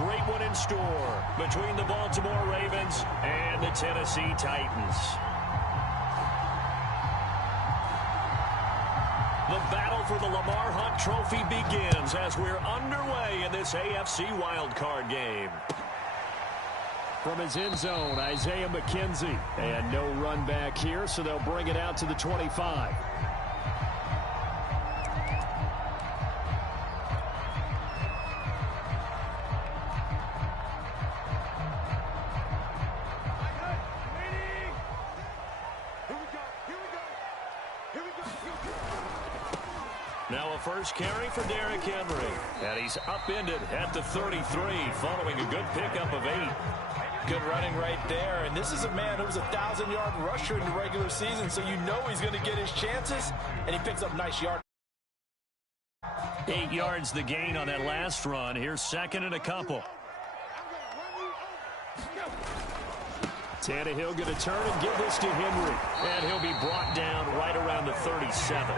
great one in store between the Baltimore Ravens and the Tennessee Titans. The battle for the Lamar Hunt Trophy begins as we're underway in this AFC wildcard game. From his end zone, Isaiah McKenzie. And no run back here, so they'll bring it out to the 25. Now a first carry for Derrick Henry. And he's upended at the 33 following a good pickup of 8. Good running right there. And this is a man who was a 1,000-yard rusher in the regular season, so you know he's going to get his chances, and he picks up nice yards. 8 yards the gain on that last run. Here's second and a couple. Tannehill going to turn and give this to Henry. And he'll be brought down right around the 37.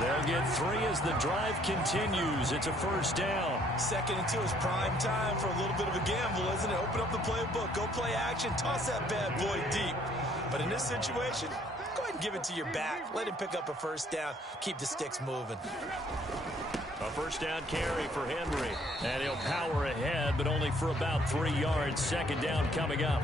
They'll get 3 as the drive continues. It's a first down. 2nd and 2 is prime time for a little bit of a gamble, isn't it? Open up the playbook, go play action, toss that bad boy deep. But in this situation, go ahead and give it to your back. Let him pick up a first down. Keep the sticks moving. A first down carry for Henry. And he'll power ahead, but only for about 3 yards. Second down coming up.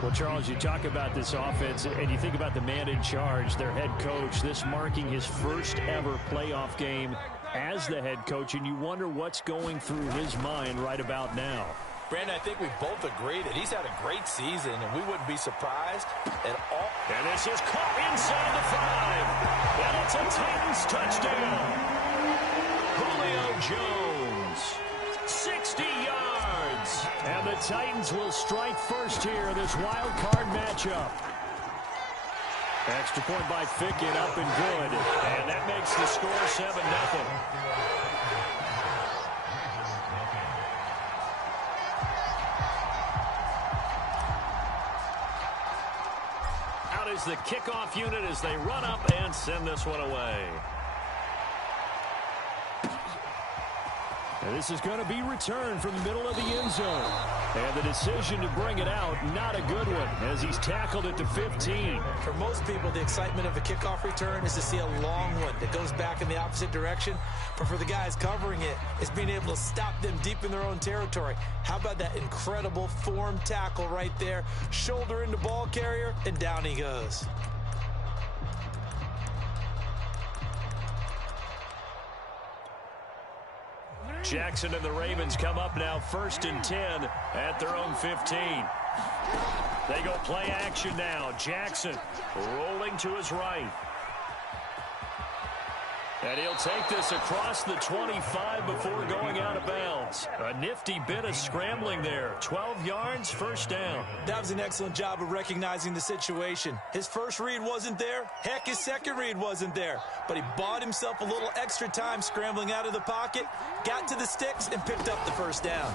Well, Charles, you talk about this offense, and you think about the man in charge, their head coach, this marking his first ever playoff game as the head coach, and you wonder what's going through his mind right about now. Brandon, I think we both agree that he's had a great season, and we wouldn't be surprised at all. And this is caught inside the 5. And it's a Titans touchdown. Julio Jones, 60 yards. And the Titans will strike first here, this wild card matchup. Extra point by Fickett, up and good. And that makes the score 7-0. Out is the kickoff unit as they run up and send this one away. And this is going to be returned from the middle of the end zone. And the decision to bring it out, not a good one, as he's tackled at the 15. For most people, the excitement of a kickoff return is to see a long one that goes back in the opposite direction. But for the guys covering it, it's being able to stop them deep in their own territory. How about that incredible form tackle right there? Shoulder into ball carrier, and down he goes. Jackson and the Ravens come up now 1st and 10 at their own 15. They go play action now. Jackson rolling to his right. And he'll take this across the 25 before going out of bounds. A nifty bit of scrambling there. 12 yards, first down. That was an excellent job of recognizing the situation. His first read wasn't there. Heck, his second read wasn't there. But he bought himself a little extra time scrambling out of the pocket, got to the sticks, and picked up the first down.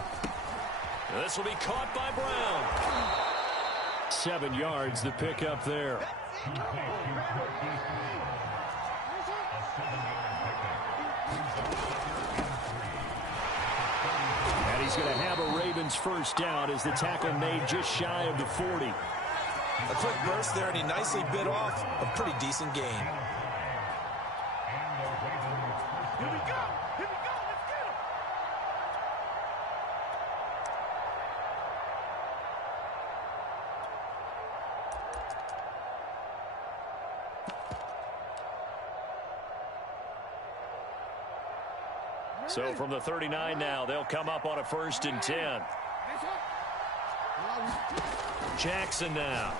This will be caught by Brown. 7 yards, the pickup there. And he's going to have a Ravens first down as the tackle made just shy of the 40. A quick burst there, and he nicely bit off a pretty decent gain. Here we go. Here we go. Let's get him. So from the 39 now, they'll come up on a 1st and 10. Jackson now.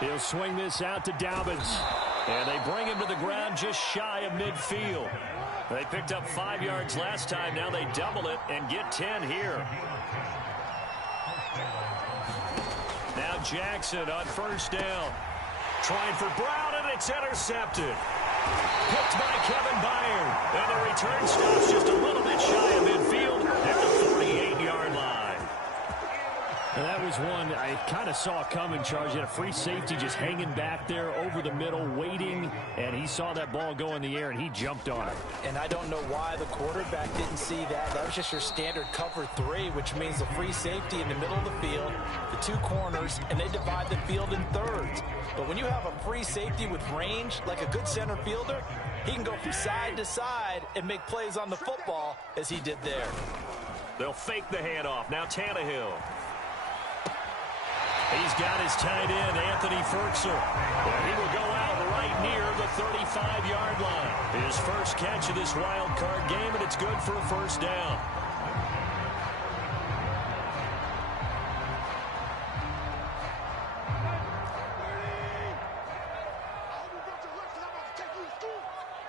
He'll swing this out to Dobbins. And they bring him to the ground just shy of midfield. They picked up 5 yards last time. Now they double it and get 10 here. Now Jackson on first down. Trying for Brown, and it's intercepted. Picked by Kevin Byard. And the return stops just a little bit shy of midfield at the 48-yard line. And that was one I kind of saw coming, Charles. You had a free safety just hanging back there over the middle, waiting, and he saw that ball go in the air, and he jumped on it. And I don't know why the quarterback didn't see that. That was just your standard cover 3, which means the free safety in the middle of the field, the 2 corners, and they divide the field in thirds. But when you have a free safety with range, like a good center fielder, he can go from side to side and make plays on the football as he did there. They'll fake the handoff. Now Tannehill. He's got his tight end, Anthony Fertzer. And he will go out right near the 35-yard line. His first catch of this wild card game, and it's good for a first down.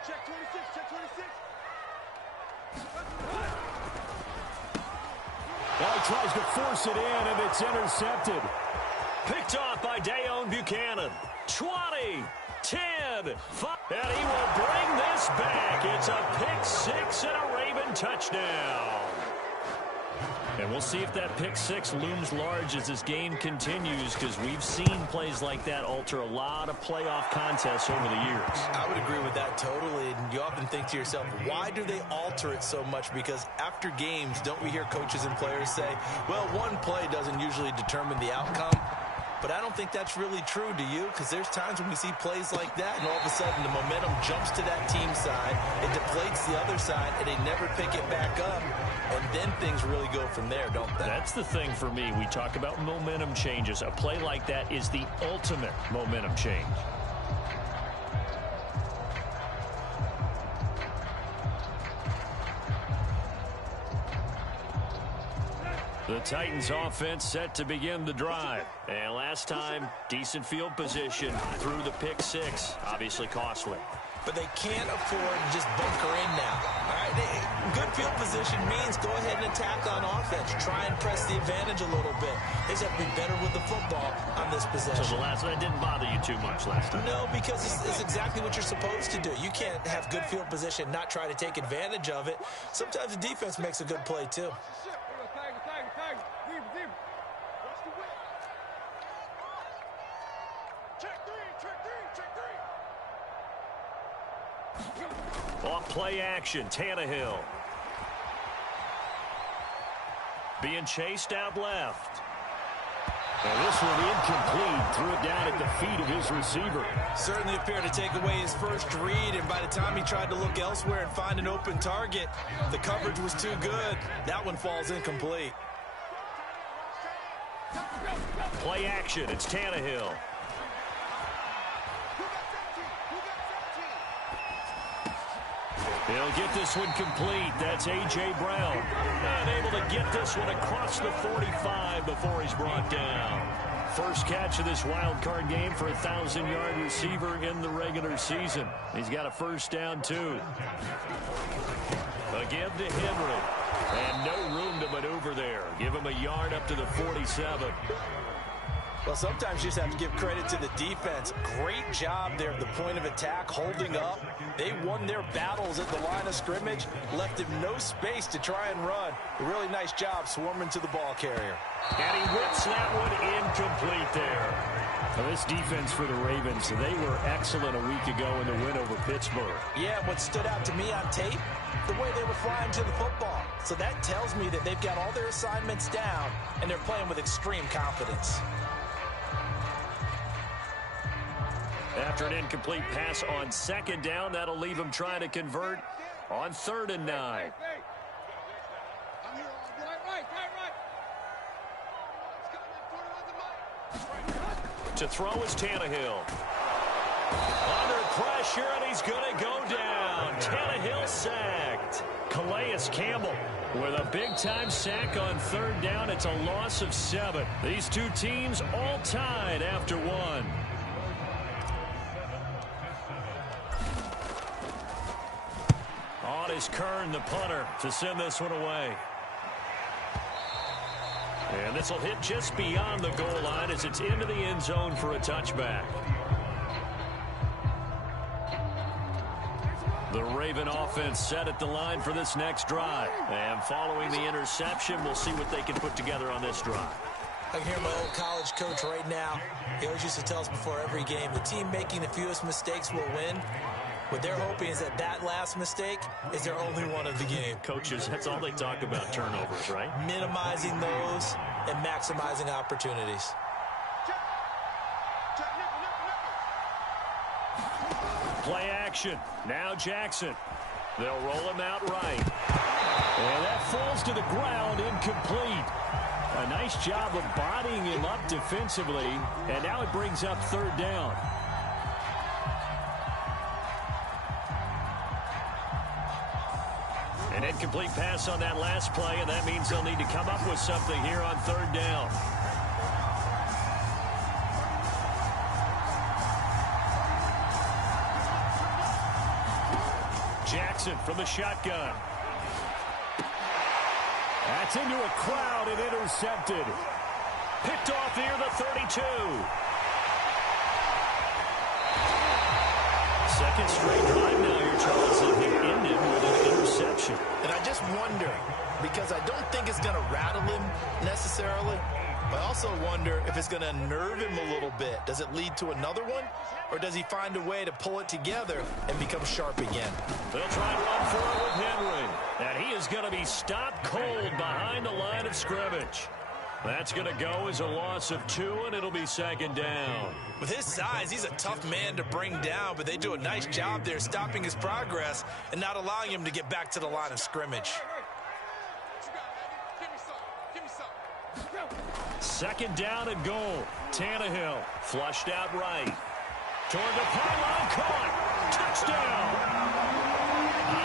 Check 26, check 26. Well, he tries to force it in, and it's intercepted. Picked off by Dayon Buchanan. 20, 10, 5. And he will bring this back. It's a pick 6 and a Raven touchdown. And we'll see if that pick 6 looms large as this game continues, because we've seen plays like that alter a lot of playoff contests over the years. I would agree with that totally. And you often think to yourself, why do they alter it so much? Because after games, don't we hear coaches and players say, well, one play doesn't usually determine the outcome? But I don't think that's really true, do you? Because there's times when we see plays like that, and all of a sudden the momentum jumps to that team side, it deflates the other side, and they never pick it back up, and then things really go from there, don't they? That's the thing for me. We talk about momentum changes. A play like that is the ultimate momentum change. The Titans offense set to begin the drive. And last time, decent field position through the pick 6. Obviously costly. But they can't afford to just bunker in now. All right, good field position means go ahead and attack on offense. Try and press the advantage a little bit. They just have to be better with the football on this possession. So the last one didn't bother you too much last time? No, because it's exactly what you're supposed to do. You can't have good field position, not try to take advantage of it. Sometimes the defense makes a good play, too. Off play action, Tannehill. Being chased out left. And this one incomplete. Threw it down at the feet of his receiver. Certainly appeared to take away his first read, and by the time he tried to look elsewhere and find an open target, the coverage was too good. That one falls incomplete. Play action, it's Tannehill. He'll get this one complete. That's A.J. Brown. And able to get this one across the 45 before he's brought down. First catch of this wild card game for a 1,000-yard receiver in the regular season. He's got a first down, too. Again to Henry. And no room to maneuver there. Give him a yard up to the 47. Well, sometimes you just have to give credit to the defense. Great job there at the point of attack, holding up. They won their battles at the line of scrimmage, left him no space to try and run. A really nice job swarming to the ball carrier. And he whips that one incomplete there. Now, this defense for the Ravens, they were excellent a week ago in the win over Pittsburgh. Yeah, what stood out to me on tape, the way they were flying to the football. So that tells me that they've got all their assignments down, and they're playing with extreme confidence. After an incomplete pass on second down, that'll leave him trying to convert on 3rd and 9. To throw is Tannehill. Under pressure, and he's going to go down. Tannehill sacked. Calais Campbell with a big-time sack on 3rd down. It's a loss of 7. These two teams all tied after 1. On is Kern, the punter, to send this one away. And this will hit just beyond the goal line as it's into the end zone for a touchback. The Raven offense set at the line for this next drive. And following the interception, we'll see what they can put together on this drive. I can hear my old college coach right now. He always used to tell us before every game, the team making the fewest mistakes will win. What they're hoping is that that last mistake is their only one of the game. Coaches, that's all they talk about, turnovers, right? Minimizing those and maximizing opportunities. Play action. Now Jackson. They'll roll him out right. And that falls to the ground, incomplete. A nice job of bodying him up defensively, and now it brings up third down. An incomplete pass on that last play, and that means they'll need to come up with something here on third down. Jackson from the shotgun. That's into a crowd and intercepted. Picked off near the 32. Second straight drive now here, Charles, and it ended with an interception. And I just wonder, because I don't think it's going to rattle him necessarily, but I also wonder if it's going to unnerve him a little bit. Does it lead to another one? Or does he find a way to pull it together and become sharp again? They'll try to run for it with Henry. And he is going to be stopped cold behind the line of scrimmage. That's going to go as a loss of 2, and it'll be second down. With his size, he's a tough man to bring down, but they do a nice job there stopping his progress and not allowing him to get back to the line of scrimmage. Second down and goal. Tannehill flushed out right. Toward the pylon, caught. Touchdown.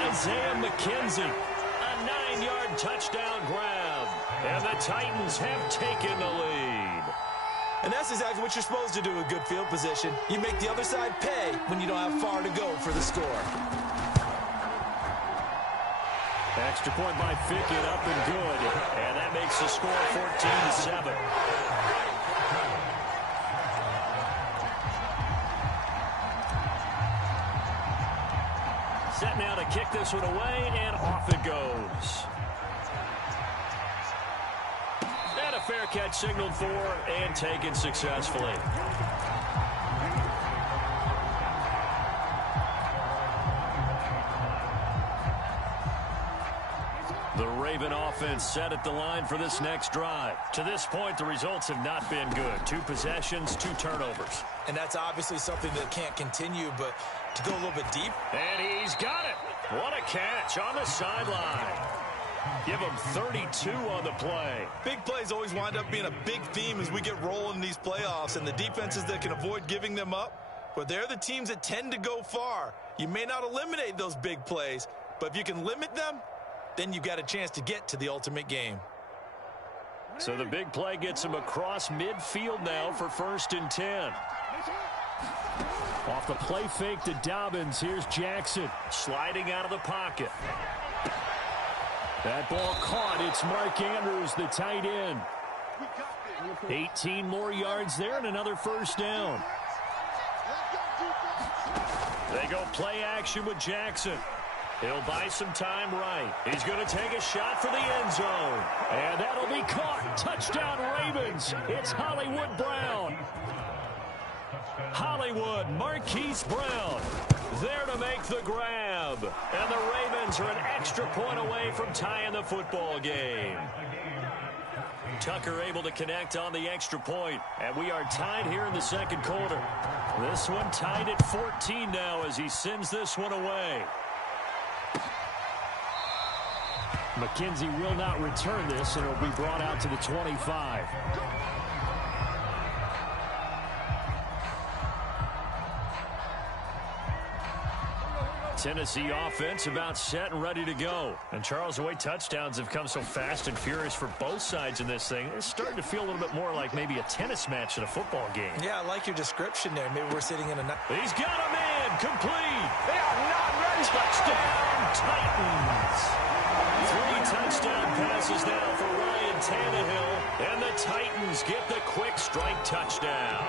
Isaiah McKenzie. A 9-yard touchdown grab. And the Titans have taken the lead. And that's exactly what you're supposed to do with good field position. You make the other side pay when you don't have far to go for the score. Extra point by Fickett, up and good. And that makes the score 14-7. Set now to kick this one away, and off it goes. And a fair catch signaled for and taken successfully. The Raven offense set at the line for this next drive. To this point, the results have not been good. 2 possessions, 2 turnovers. And that's obviously something that can't continue, but to go a little bit deep. And he's got it. What a catch on the sideline. Give him 32 on the play. Big plays always wind up being a big theme as we get rolling in these playoffs, and the defenses that can avoid giving them up, well, they're the teams that tend to go far. You may not eliminate those big plays, but if you can limit them, then you've got a chance to get to the ultimate game. So the big play gets him across midfield now for 1st and 10. Off the play fake to Dobbins. Here's Jackson sliding out of the pocket. That ball caught. It's Mark Andrews, the tight end. 18 more yards there and another first down. They go play action with Jackson. He'll buy some time right. He's going to take a shot for the end zone. And that'll be caught. Touchdown Ravens. It's Hollywood Brown. Hollywood, Marquise Brown, there to make the grab. And the Ravens are an extra point away from tying the football game. Tucker able to connect on the extra point. And we are tied here in the second quarter. This one tied at 14 now as he sends this one away. McKenzie will not return this, and it will be brought out to the 25. Tennessee offense about set and ready to go. And Charles, the way touchdowns have come so fast and furious for both sides in this thing, it's starting to feel a little bit more like maybe a tennis match in a football game. Yeah, I like your description there. Maybe we're sitting in a... He's got a man, complete. They are not ready. Touchdown, Titans. 3 touchdown passes now for Ryan Tannehill. And the Titans get the quick strike touchdown.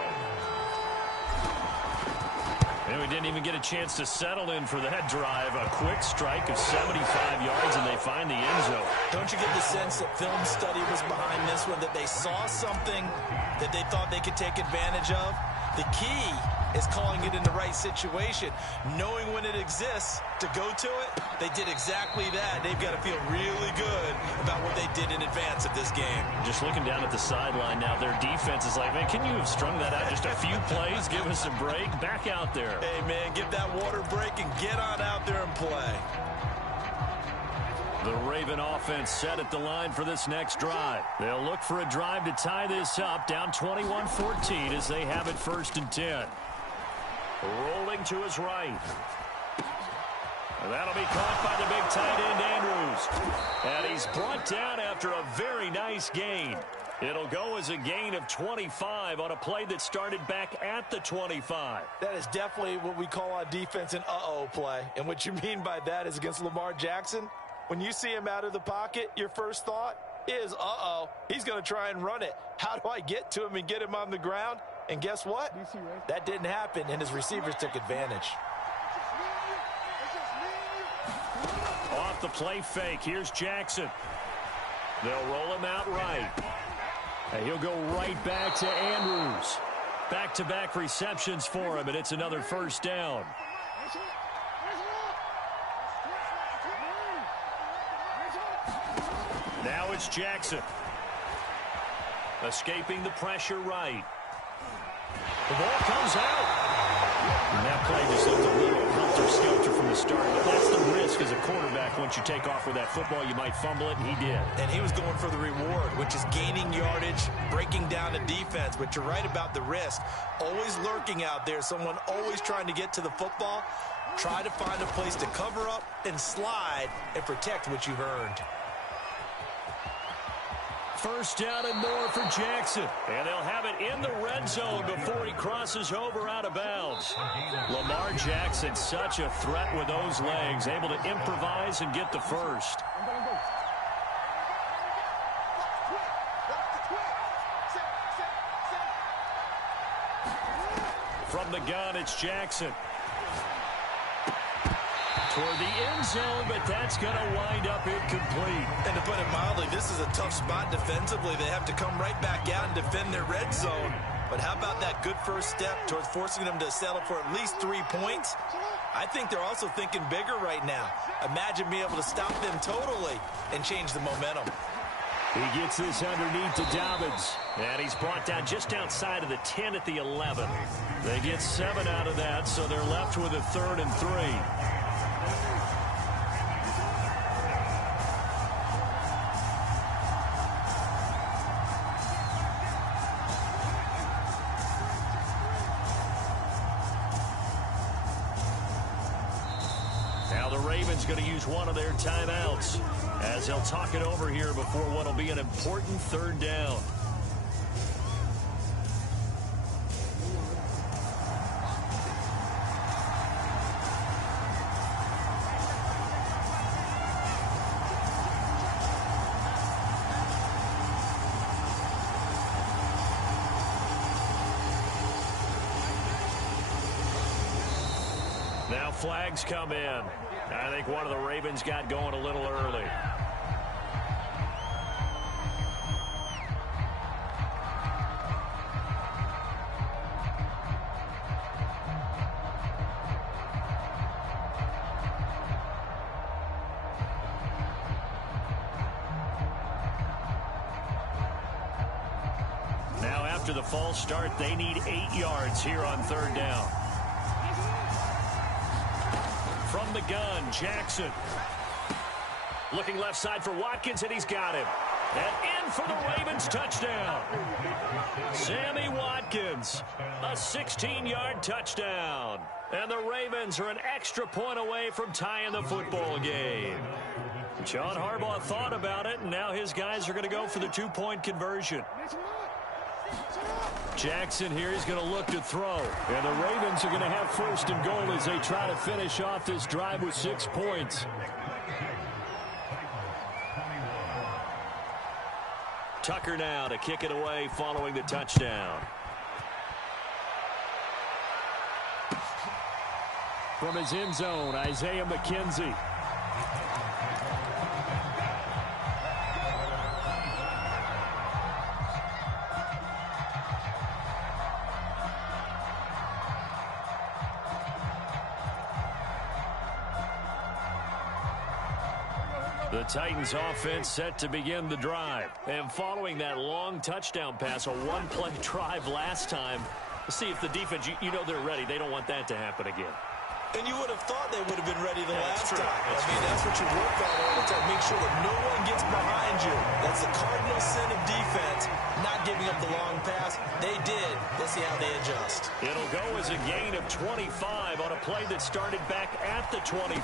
And we didn't even get a chance to settle in for that drive. A quick strike of 75 yards, and they find the end zone. Don't you get the sense that film study was behind this one, that they saw something that they thought they could take advantage of? The key is calling it in the right situation, knowing when it exists to go to it. They did exactly that. They've got to feel really good about what they did in advance of this game. Just looking down at the sideline now, their defense is like, man, can you have strung that out just a few plays? Give us a break. Back out there. Hey, man, give that water break and get on out there and play. The Raven offense set at the line for this next drive. They'll look for a drive to tie this up, down 21-14 as they have it 1st and 10. Rolling to his right. And that'll be caught by the big tight end, Andrews. And he's brought down after a very nice gain. It'll go as a gain of 25 on a play that started back at the 25. That is definitely what we call on defense an uh-oh play. And what you mean by that is against Lamar Jackson, when you see him out of the pocket, your first thought is, uh-oh, he's going to try and run it. How do I get to him and get him on the ground? And guess what? That didn't happen, and his receivers took advantage. Off the play fake, here's Jackson. They'll roll him out right. And he'll go right back to Andrews. Back-to-back receptions for him, and it's another 1st down. Now it's Jackson. Escaping the pressure right. The ball comes out. And that play just looked a little helter-skelter from the start. But that's the risk as a quarterback. Once you take off with that football, you might fumble it, and he did. And he was going for the reward, which is gaining yardage, breaking down the defense. But you're right about the risk. Always lurking out there, someone always trying to get to the football. Try to find a place to cover up and slide and protect what you've earned. 1st down and more for Jackson. And they'll have it in the red zone before he crosses over out of bounds. Lamar Jackson, such a threat with those legs, able to improvise and get the 1st. From the gun, it's Jackson. Toward the end zone, but that's going to wind up incomplete. And to put it mildly, this is a tough spot defensively. They have to come right back out and defend their red zone. But how about that good first step towards forcing them to settle for at least 3 points? I think they're also thinking bigger right now. Imagine being able to stop them totally and change the momentum. He gets this underneath to Dobbins. And he's brought down just outside of the 10 at the 11. They get 7 out of that, so they're left with a 3rd and 3. Going to use one of their timeouts as they'll talk it over here before what will be an important 3rd down. Now flags come in. I think one of the Ravens got going a little early. Now after the false start, they need 8 yards here on 3rd down. From the gun, Jackson. Looking left side for Watkins, and he's got him. And in for the Ravens touchdown. Sammy Watkins, a 16-yard touchdown. And the Ravens are an extra point away from tying the football game. John Harbaugh thought about it, and now his guys are going to go for the 2-point conversion. Jackson here is going to look to throw. And the Ravens are going to have 1st and goal as they try to finish off this drive with 6 points. Tucker now to kick it away following the touchdown. from his end zone, Isaiah McKenzie. The Titans offense set to begin the drive. And following that long touchdown pass, a one-play drive last time, let's see if the defense, you know they're ready. They don't want that to happen again. And you would have thought they would have been ready the last time. That's what you work on all the time. Make sure that no one gets behind you. That's the cardinal sin of defense, not giving up the long pass. They did. Let's see how they adjust. It'll go as a gain of 25 on a play that started back at the 25.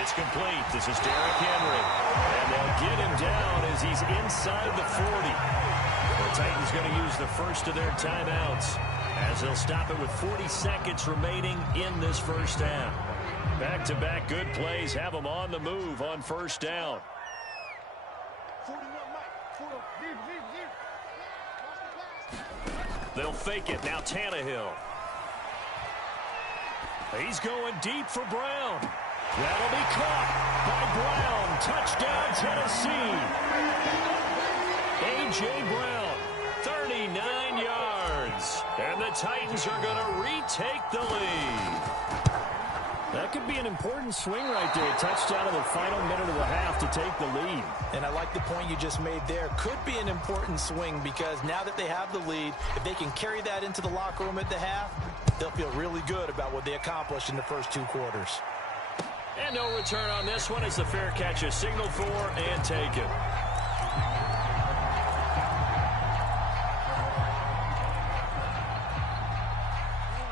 It's complete. This is Derrick Henry. And they'll get him down as he's inside the 40. The Titans going to use the first of their timeouts as they'll stop it with 40 seconds remaining in this first half. Back-to-back good plays have them on the move on first down. They'll fake it. Now Tannehill. He's going deep for Brown. That'll be caught by Brown. Touchdown, Tennessee. A.J. Brown, 39 yards. And the Titans are going to retake the lead. That could be an important swing right there. Touchdown in the final minute of the half to take the lead. And I like the point you just made there. Could be an important swing because now that they have the lead, if they can carry that into the locker room at the half, they'll feel really good about what they accomplished in the first two quarters. And no return on this one as the fair catch is signaled for and taken.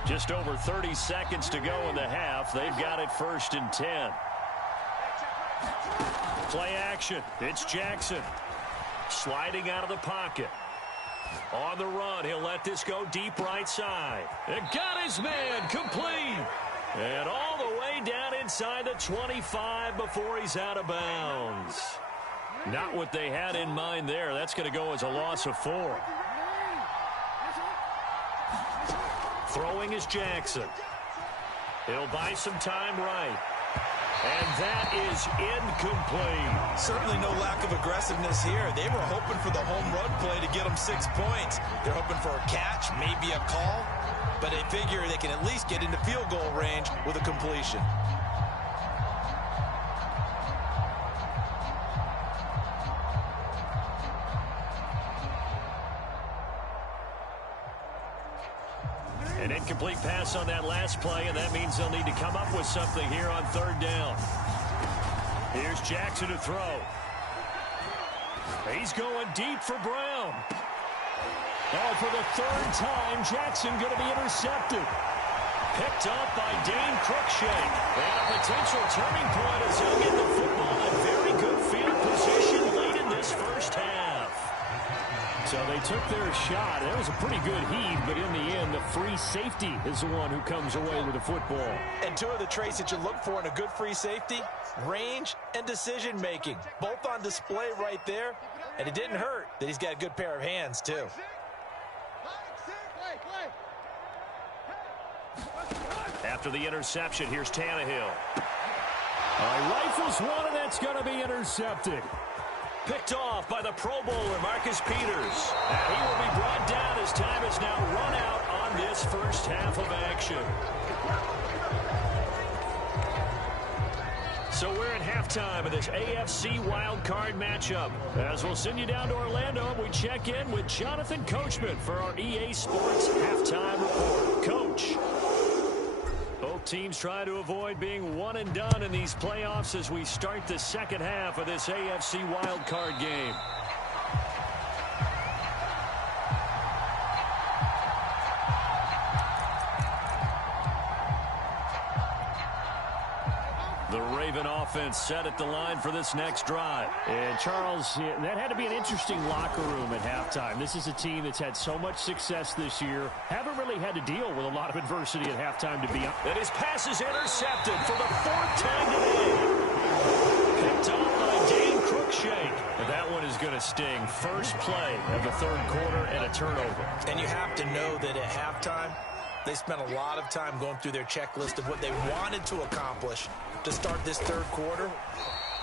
Just over 30 seconds to go in the half. They've got it 1st and 10. Play action. It's Jackson. Sliding out of the pocket. On the run, he'll let this go deep right side. It got his man complete. And all the way down inside the 25 before he's out of bounds. Not what they had in mind there. That's going to go as a loss of 4. Throwing is Jackson. He'll buy some time right. And that is incomplete. Certainly no lack of aggressiveness here. They were hoping for the home run play to get them 6 points. They're hoping for a catch, maybe a call. But they figure they can at least get into field goal range with a completion. An incomplete pass on that last play, and that means they'll need to come up with something here on 3rd down. Here's Jackson to throw. He's going deep for Brown. Oh, for the 3rd time, Jackson going to be intercepted. Picked up by Dane Cruikshank. And a potential turning point as he'll get the football in very good field position late in this first half. So they took their shot. That was a pretty good heave, but in the end, the free safety is the one who comes away with the football. And two of the traits that you look for in a good free safety, range and decision-making. Both on display right there. And it didn't hurt that he's got a good pair of hands, too. After the interception, here's Tannehill. Rifles one, and that's going to be intercepted. Picked off by the Pro Bowler, Marcus Peters. And he will be brought down as time is now run out on this first half of action. So we're at halftime of this AFC wildcard matchup. As we'll send you down to Orlando, and we check in with Jonathan Coachman for our EA Sports Halftime Report. Coach. Both teams try to avoid being one and done in these playoffs as we start the second half of this AFC wildcard game. The Raven offense set at the line for this next drive. And Charles, that had to be an interesting locker room at halftime. This is a team that's had so much success this year. Haven't really had to deal with a lot of adversity at halftime, to be honest. And his pass is intercepted for the 4th time today. Picked up by Dane Cruikshank. And that one is going to sting. First play of the 3rd quarter and a turnover. And you have to know that at halftime, They spent a lot of time going through their checklist of what they wanted to accomplish to start this third quarter.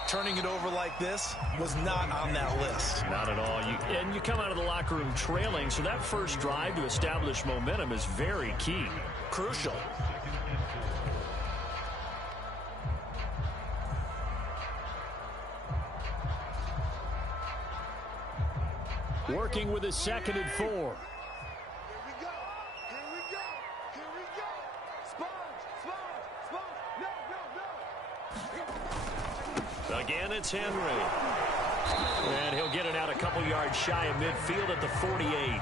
Turning it over like this was not on that list. Not at all. And you come out of the locker room trailing, so that first drive to establish momentum is very key. Crucial. Working with his second and 4. Here we go. Here we go. Here we go. Sponge. No. Again, it's Henry. And he'll get it out a couple yards shy of midfield at the 48.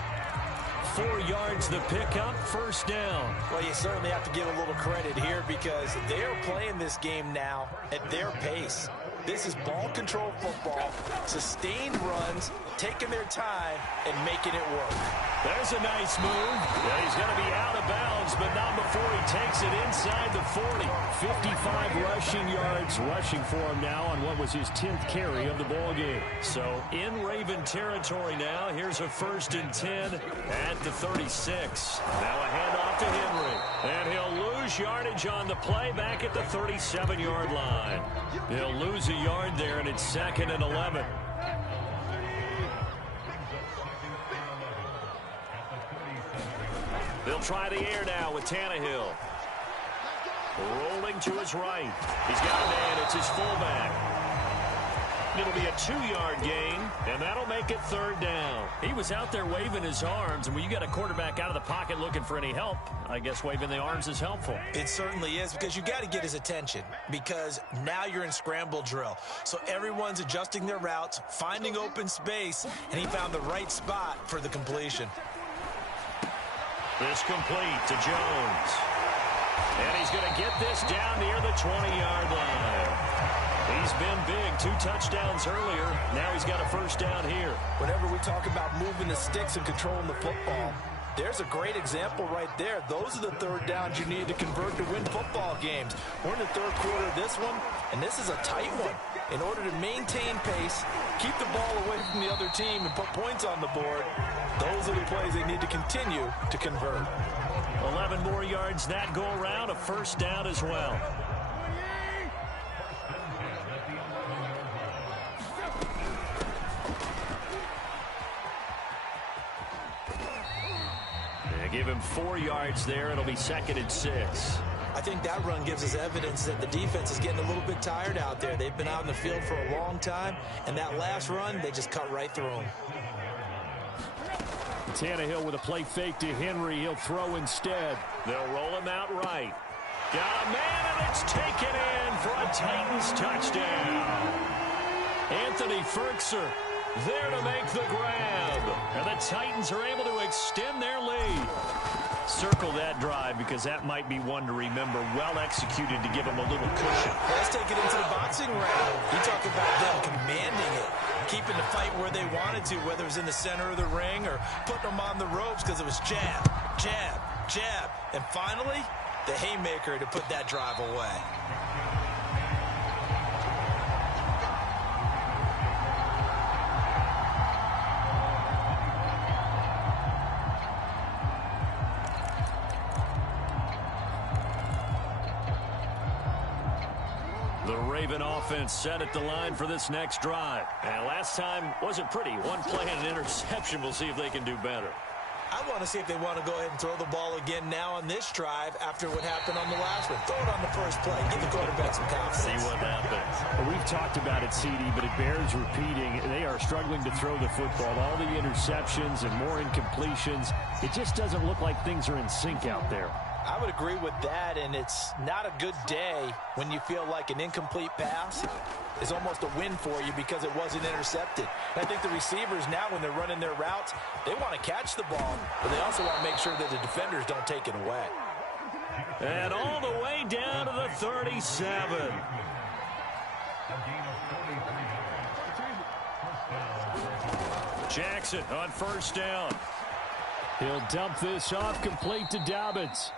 4 yards the pickup, first down. Well, you certainly have to give a little credit here because they're playing this game now at their pace. This is ball control football, sustained runs, taking their time, and making it work. There's a nice move. Yeah, he's going to be out of bounds, but not before he takes it inside the 40. 55 rushing yards rushing for him now on what was his 10th carry of the ball game. So in Raven territory now. Here's a 1st and 10 at the 36. Now a handoff to Henry. And he'll lose yardage on the play back at the 37-yard line. He'll lose a yard there, and it's 2nd and 11. They'll try the air now with Tannehill. Rolling to his right. He's got a man. It's his fullback. It'll be a 2-yard gain, and that'll make it 3rd down. He was out there waving his arms, and when you got a quarterback out of the pocket looking for any help, I guess waving the arms is helpful. It certainly is, because you got to get his attention, because now you're in scramble drill. So everyone's adjusting their routes, finding open space, and he found the right spot for the completion. This complete to Jones. And he's going to get this down near the 20-yard line. He's been big, 2 touchdowns earlier. Now he's got a 1st down here. Whenever we talk about moving the sticks and controlling the football, there's a great example right there. Those are the 3rd downs you need to convert to win football games. We're in the 3rd quarter of this one, and this is a tight one. In order to maintain pace, keep the ball away from the other team, and put points on the board, those are the plays they need to continue to convert. 11 more yards that go around, a 1st down as well. Give him 4 yards there. It'll be 2nd and 6. I think that run gives us evidence that the defense is getting a little bit tired out there. They've been out in the field for a long time, and that last run, they just cut right through them. Tannehill with a play fake to Henry. He'll throw instead. They'll roll him out right. Got a man, and it's taken in for a Titans touchdown. Anthony Ferkser there to make the grab. And the Titans are able to extend their lead. Circle that drive because that might be one to remember. Well executed to give them a little cushion. Let's take it into the boxing round. You talk about them commanding it, keeping the fight where they wanted to, whether it was in the center of the ring or putting them on the ropes because it was jab, jab, jab. And finally, the haymaker to put that drive away. The Raven offense set at the line for this next drive. And last time wasn't pretty. One play and an interception. We'll see if they can do better. I want to see if they want to go ahead and throw the ball again now on this drive after what happened on the last one. Throw it on the first play. Give the quarterback some confidence. See what happens. Well, we've talked about it, CD, but it bears repeating. They are struggling to throw the football. All the interceptions and more incompletions. It just doesn't look like things are in sync out there. I would agree with that, and it's not a good day when you feel like an incomplete pass is almost a win for you because it wasn't intercepted. And I think the receivers now, when they're running their routes, they want to catch the ball, but they also want to make sure that the defenders don't take it away. And all the way down to the 37. Jackson on 1st down. He'll dump this off, complete to Dobbins.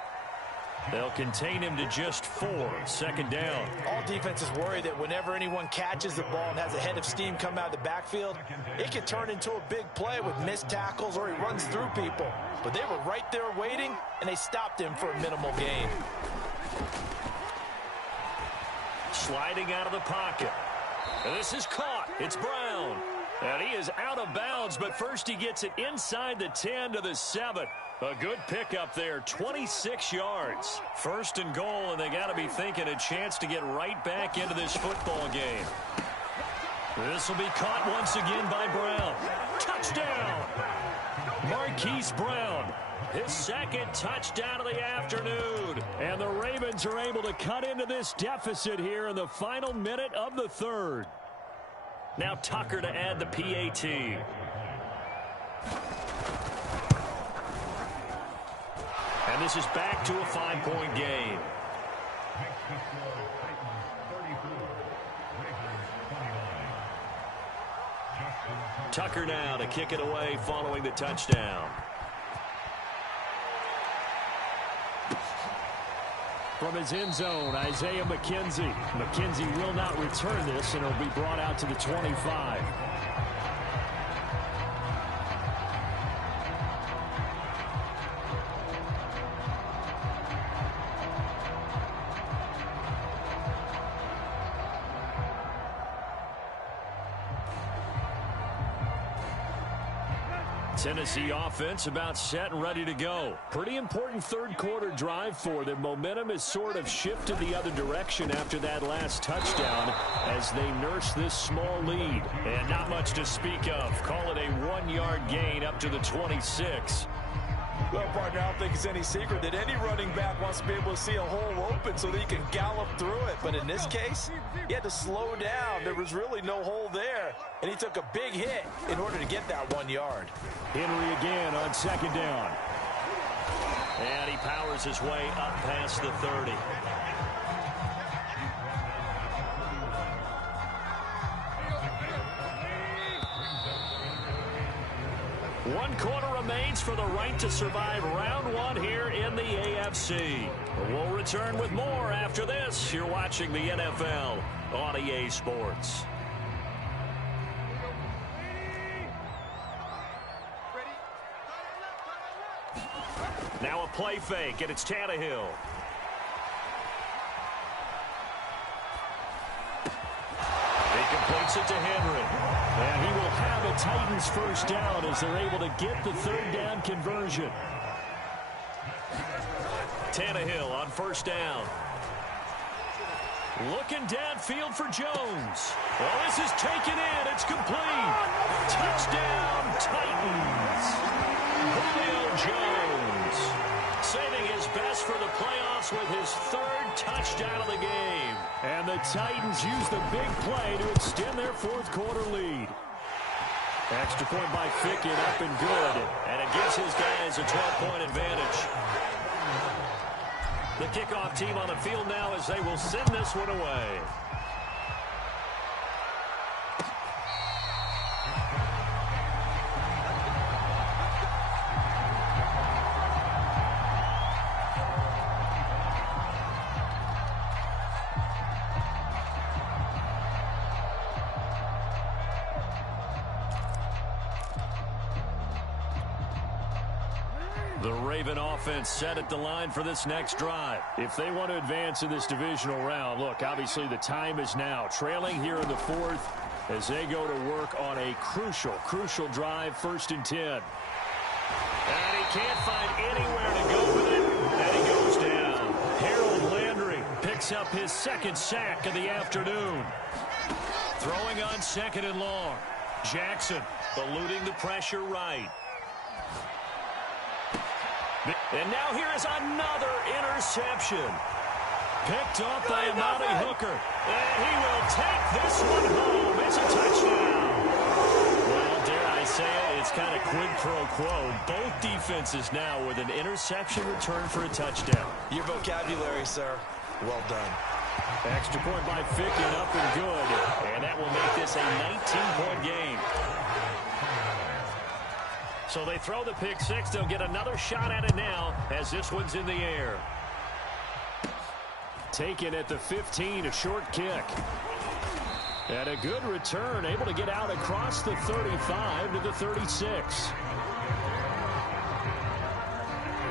They'll contain him to just 4. Second down. All defenses worry that whenever anyone catches the ball and has a head of steam come out of the backfield, it could turn into a big play with missed tackles or he runs through people. But they were right there waiting, and they stopped him for a minimal gain. Sliding out of the pocket. And this is caught. It's Brown. And he is out of bounds, but first he gets it inside the 10 to the 7. A good pickup there, 26 yards. First and goal, and they got to be thinking a chance to get right back into this football game. This will be caught once again by Brown. Touchdown! Marquise Brown, his second touchdown of the afternoon. And the Ravens are able to cut into this deficit here in the final minute of the third. Now Tucker to add the PAT. And this is back to a 5-point game. Tucker now to kick it away following the touchdown. From his end zone, Isaiah McKenzie. McKenzie will not return this, and it'll be brought out to the 25. Tennessee offense about set and ready to go. Pretty important third quarter drive for them. Momentum has sort of shifted the other direction after that last touchdown as they nurse this small lead. And not much to speak of. Call it a 1-yard gain up to the 26. Well, partner, I don't think it's any secret that any running back wants to be able to see a hole open so that he can gallop through it. But in this case, he had to slow down. There was really no hole there, and he took a big hit in order to get that 1 yard. Henry again on second down. And he powers his way up past the 30. One quarter remains for the right to survive round 1 here in the AFC. We'll return with more after this. You're watching the NFL on EA Sports. Now a play fake, and it's Tannehill. He completes it to Henry. And he will have a Titans first down as they're able to get the third down conversion. Tannehill on first down. Looking downfield for Jones. Well, this is taken in. It's complete. Touchdown, Titans. Julio Jones saving his best for the playoffs with his third touchdown of the game. And the Titans use the big play to extend their fourth quarter lead. Extra point by Fickett, up and good. And it gives his guys a 12-point advantage. The kickoff team on the field now as they will send this one away. The Raven offense set at the line for this next drive. If they want to advance in this divisional round, look, obviously the time is now. Trailing here in the fourth as they go to work on a crucial drive, 1st and 10. And he can't find anywhere to go with it. And he goes down. Harold Landry picks up his second sack of the afternoon. Throwing on 2nd and long. Jackson eluding the pressure right. And now here is another interception. Picked off by Amari Hooker. And he will take this one home. It's a touchdown. Well, dare I say it, it's kind of quid pro quo. Both defenses now with an interception return for a touchdown. Your vocabulary, sir. Well done. Extra point by Fickett, up and good. And that will make this a 19-point game. So they throw the pick six. They'll get another shot at it now as this one's in the air. Taken at the 15, a short kick. And a good return, able to get out across the 35 to the 36.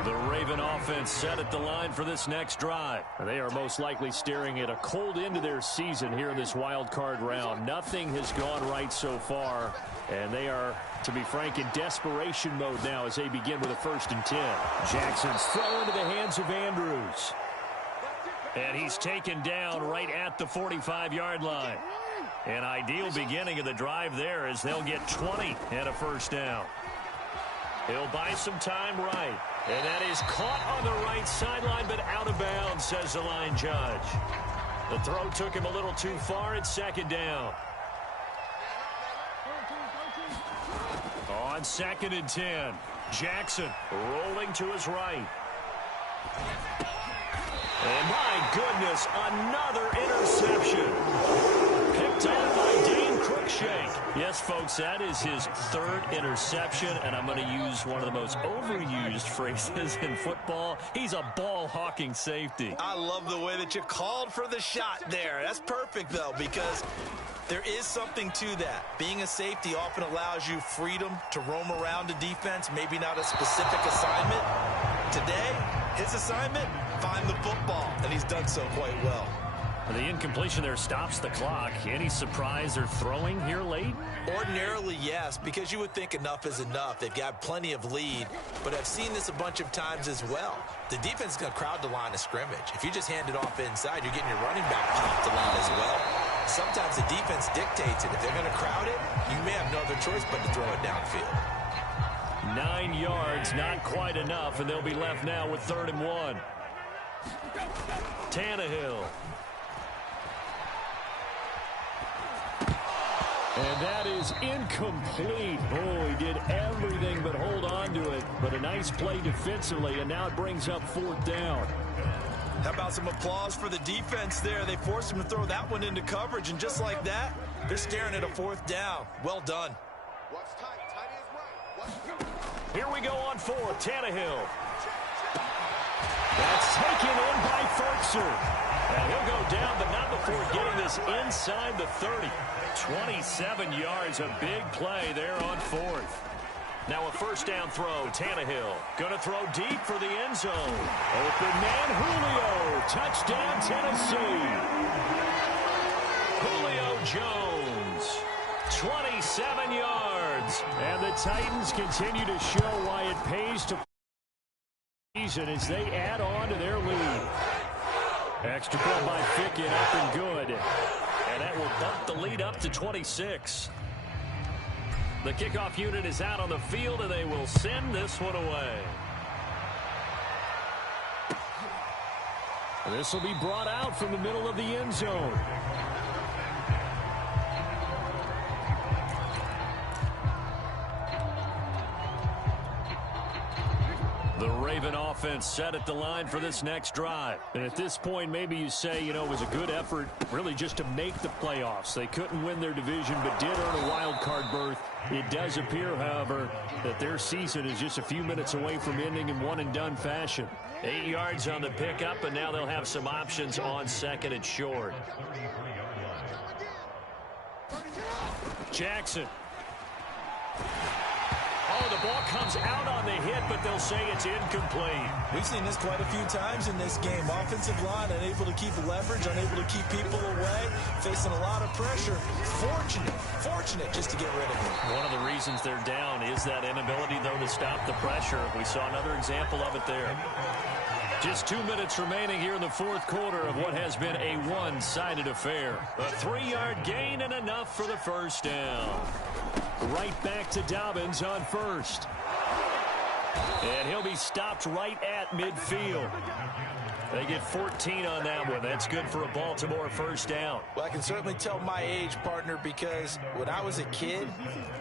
The Raven offense set at the line for this next drive. They are most likely staring at a cold end to their season here in this wild card round. Nothing has gone right so far, and they are, to be frank, in desperation mode now as they begin with a 1st and 10. Jackson's throw into the hands of Andrews. And he's taken down right at the 45-yard line. An ideal beginning of the drive there as they'll get 20 and a 1st down. He'll buy some time right. And that is caught on the right sideline, but out of bounds, says the line judge. The throw took him a little too far. It's 2nd down. On 2nd and 10, Jackson rolling to his right. And my goodness, another interception. Picked up by Dane Cruikshank. Yes, folks, that is his 3rd interception, and I'm going to use one of the most overused phrases in football. He's a ball-hawking safety. I love the way that you called for the shot there. That's perfect, though, because there is something to that. Being a safety often allows you freedom to roam around the defense, maybe not a specific assignment. Today, his assignment, find the football, and he's done so quite well. The incompletion there stops the clock. Any surprise they're throwing here late? Ordinarily, yes, because you would think enough is enough. They've got plenty of lead, but I've seen this a bunch of times as well. The defense is going to crowd the line of scrimmage. If you just hand it off inside, you're getting your running back popped a lot as well. Sometimes the defense dictates it. If they're going to crowd it, you may have no other choice but to throw it downfield. 9 yards, not quite enough, and they'll be left now with 3rd and 1. Tannehill. And that is incomplete. Oh, he did everything but hold on to it. But a nice play defensively, and now it brings up 4th down. How about some applause for the defense there? They forced him to throw that one into coverage, and just like that, they're staring at a 4th down. Well done. Here we go on 4th. Tannehill. That's taken in by Ferkser. And he'll go down, but not before getting this inside the 30. 27 yards, a big play there on 4th. Now a 1st down throw. Tannehill going to throw deep for the end zone. Open man Julio. Touchdown Tennessee. Julio Jones. 27 yards. And the Titans continue to show why it pays to season as they add on to their lead. Extra point by Fickett, up and good. And that will bump the lead up to 26. The kickoff unit is out on the field, and they will send this one away. This will be brought out from the middle of the end zone. The Raven offense set at the line for this next drive. And at this point, maybe you say, you know, it was a good effort really just to make the playoffs. They couldn't win their division, but did earn a wild card berth. It does appear, however, that their season is just a few minutes away from ending in one-and-done fashion. 8 yards on the pickup, and now they'll have some options on 2nd and short. Jackson. Oh, the ball comes out on the hit, but they'll say it's incomplete. We've seen this quite a few times in this game. Offensive line unable to keep leverage, unable to keep people away, facing a lot of pressure. Fortunate just to get rid of it. One of the reasons they're down is that inability, though, to stop the pressure. We saw another example of it there. Just 2 minutes remaining here in the 4th quarter of what has been a one-sided affair. A 3-yard gain and enough for the 1st down. Right back to Dobbins on 1st. And he'll be stopped right at midfield. They get 14 on that one. That's good for a Baltimore 1st down. Well, I can certainly tell my age, partner, because when I was a kid,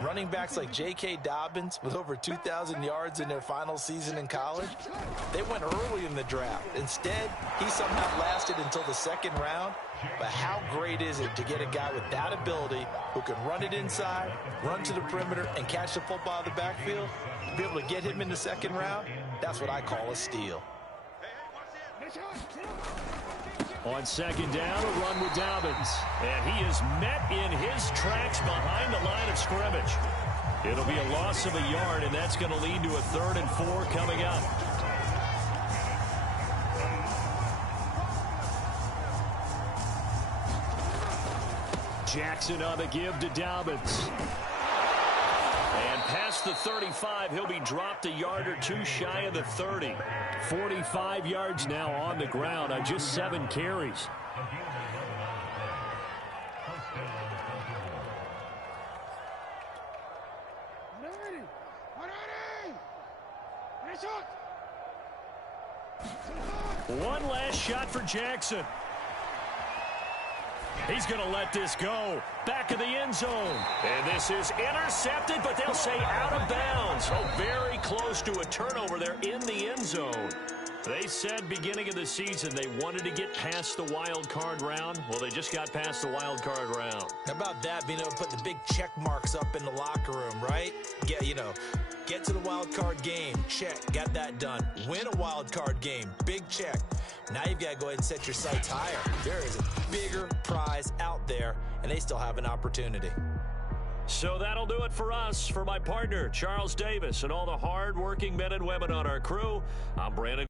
running backs like J.K. Dobbins with over 2,000 yards in their final season in college, they went early in the draft. Instead, he somehow lasted until the 2nd round. But how great is it to get a guy with that ability who can run it inside, run to the perimeter, and catch the football in the backfield? To be able to get him in the 2nd round, that's what I call a steal. On second down, a run with Dobbins. And he is met in his tracks behind the line of scrimmage. It'll be a loss of a yard, and that's going to lead to a 3rd and 4 coming up. Jackson on the give to Dobbins. And past the 35, he'll be dropped a yard or two shy of the 30. 45 yards now on the ground on just 7 carries. One last shot for Jackson. He's going to let this go. Back of the end zone. And this is intercepted, but they'll say out of bounds. Oh, very close to a turnover there in the end zone. They said beginning of the season they wanted to get past the wild card round. Well, they just got past the wild card round. How about that, being able to put the big check marks up in the locker room, right? Get to the wild card game. Check. Got that done. Win a wild card game. Big check. Now you've got to go ahead and set your sights higher. There is a bigger prize out there, and they still have an opportunity. So that'll do it for us. For my partner, Charles Davis, and all the hard-working men and women on our crew, I'm Brandon.